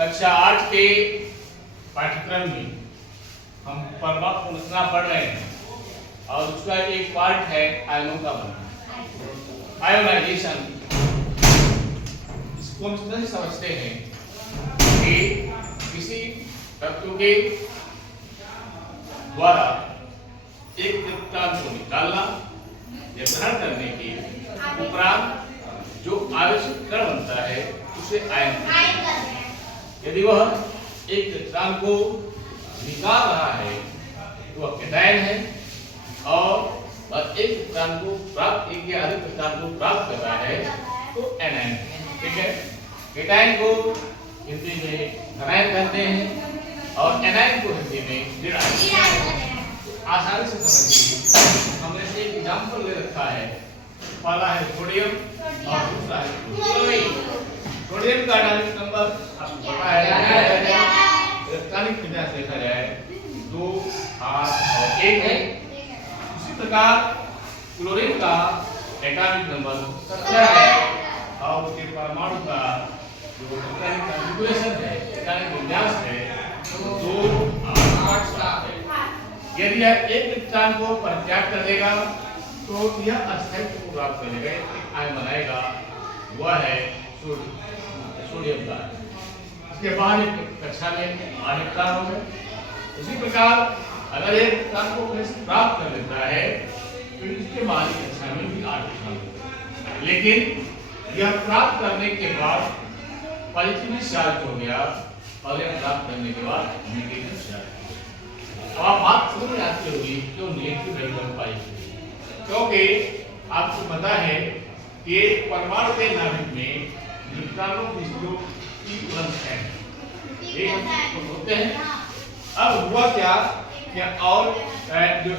कक्षा 8 के पाठ्यक्रम में हम परमाणु संरचना पढ़ रहे हैं और उसका एक पार्ट है आयनों का बनना, आयोनाइजेशन। इसको हम इस तरह से समझते हैं कि किसी तत्व के द्वारा एक इलेक्ट्रॉन को निकालना या ग्रहण करने के उपरांत जो आवश्यक कण बनता है उसे आयन कहते हैं। यदि वह एक इलेक्ट्रॉन को निकाल रहा है तो वह कैटायन है, और वह एक इलेक्ट्रॉन को प्राप्त एक या अधिक इलेक्ट्रॉन को प्राप्त कर रहा है तो एनायन। ठीक है, कैटायन को हिंदी में धनायन कहते हैं और एनायन को हिंदी में ऋणायन। आसानी से समझिए, हमने एक एग्जांपल ले रखा है। पहला है सोडियम और दूसरा है क्लोरीन। सोडियम का एटॉमिक नंबर आपको पता है, इलेक्ट्रॉनिक विन्यास देखा जाए 2 8 और 1 है। इसी प्रकार क्लोरीन का एटॉमिक नंबर 17 है और उसके परमाणु का जो इलेक्ट्रॉनिक कॉन्फ़िगरेशन है, इलेक्ट्रॉनिक विन्यास है, वो 2 8 7 है। यदि यह एक इलेक्ट्रॉन को परित्याग कर देगा तो यह अस्थायित्व को प्राप्त करेगा, एक आयन बनाएगा, वह है सोडियम का। इसके बाद एक कक्षा में 8 इलेक्ट्रॉन होंगे। उसी प्रकार अगर एक इलेक्ट्रॉन को प्राप्त कर लेता है तो इसके बाद कक्षा में भी 8 इलेक्ट्रॉन होंगे। लेकिन यह प्राप्त करने के बाद पॉजिटिव चार्ज हो गया और यह प्राप्त करने के बाद नेगेटिव चार्ज। अब आप बात समझ में आती होगी क्यों नेगेटिव वैल्यू हम पाई, क्योंकि आपको पता है कि परमाणु के नाभिक में इलेक्ट्रॉनों की जो इक्विवेलेंस है एक होते हैं। अब हुआ क्या और जो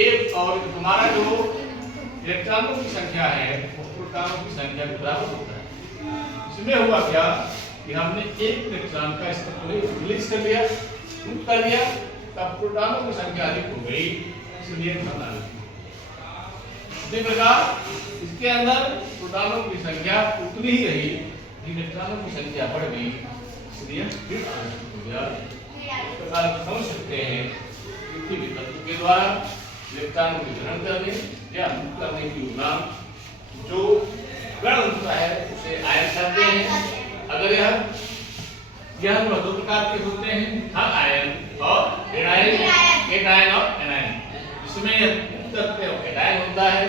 एक और हमारा जो इलेक्ट्रॉनों की संख्या है वो प्रोटॉनों की संख्या के बराबर होता है। इसमें हुआ क्या कि हमने एक इलेक्ट्रॉन का रिलीज कर लिया, मुक्त कर दिया, तब प्रोटॉनों की संख्या अधिक हो गई, इसलिए बना ली। इसी प्रकार इसके अंदर प्रोटॉनों की संख्या उतनी ही रही, इलेक्ट्रॉनों की संख्या बढ़ गई, इसलिए फिर हो गया। इस प्रकार समझ सकते हैं किसी भी तत्व के द्वारा इलेक्ट्रॉनों को ग्रहण करने या मुक्त करने के उपरांत जो कण होता है उसे आयन कहते हैं। अगर यह दो प्रकार के होते हैं, धन आयन और ऋणायन, कैटायन और एनायन। इसमें मुक्त तत्व कैटायन होता है